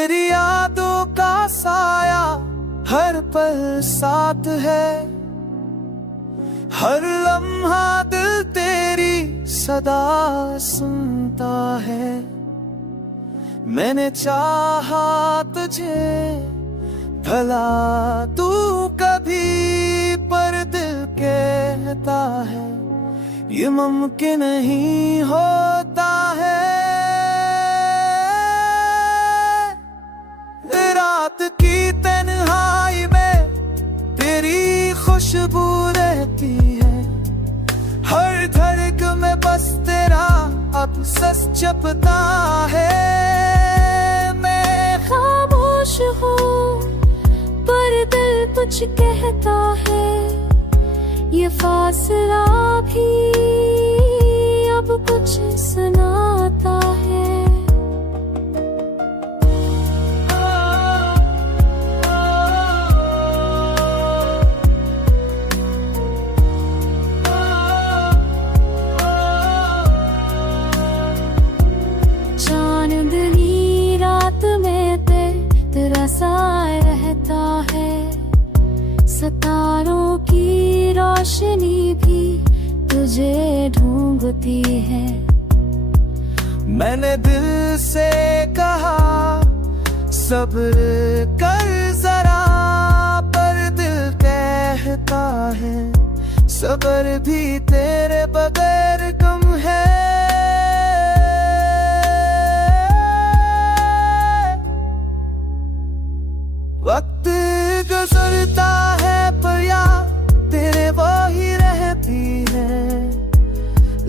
तेरी यादों का साया हर पल साथ है, हर लम्हा दिल तेरी सदा सुनता है। मैंने चाहा तुझे भला तू कभी, पर दिल कहता है ये मुमकिन नहीं होता है। रात की तन्हाई में तेरी खुशबू रहती है, हर धड़क में बस तेरा अफसोस जपता है। मैं खामोश हूँ पर दिल कुछ कहता है, ये फासला भी अब कुछ सुनाता है। चांदनी रात में तेरा साया रहता है, सितारों की रोशनी भी तुझे ढूंढती है। मैंने दिल से कहा सब्र कर जरा, पर दिल कहता है सब्र भी तेरे बगैर कम है। वक्त गुजरता है पर याद तेरे वो ही रहती है,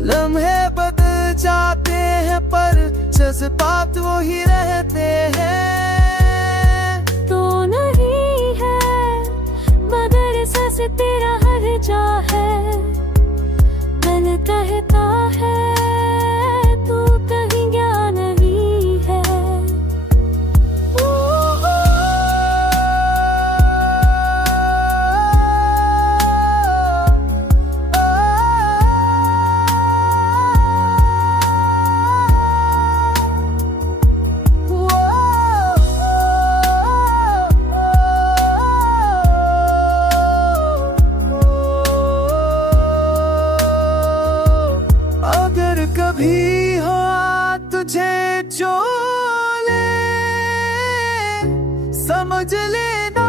लम्हे बदल जाते हैं पर जज्बात वो ही रहते हैं। तो नहीं है मगर सांस तेरा हर जा है, दिल कहता है तू कहीं गया नहीं है। कभी हो तुझे जो ले समझ लेना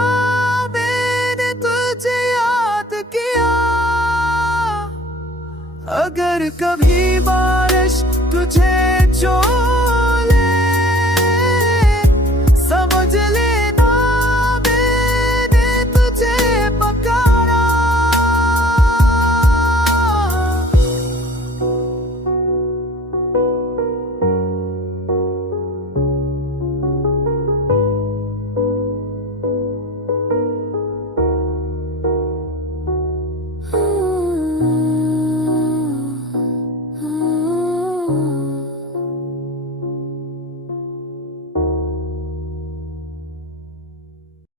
मैंने तुझे याद किया। अगर कभी बारिश तुझे जो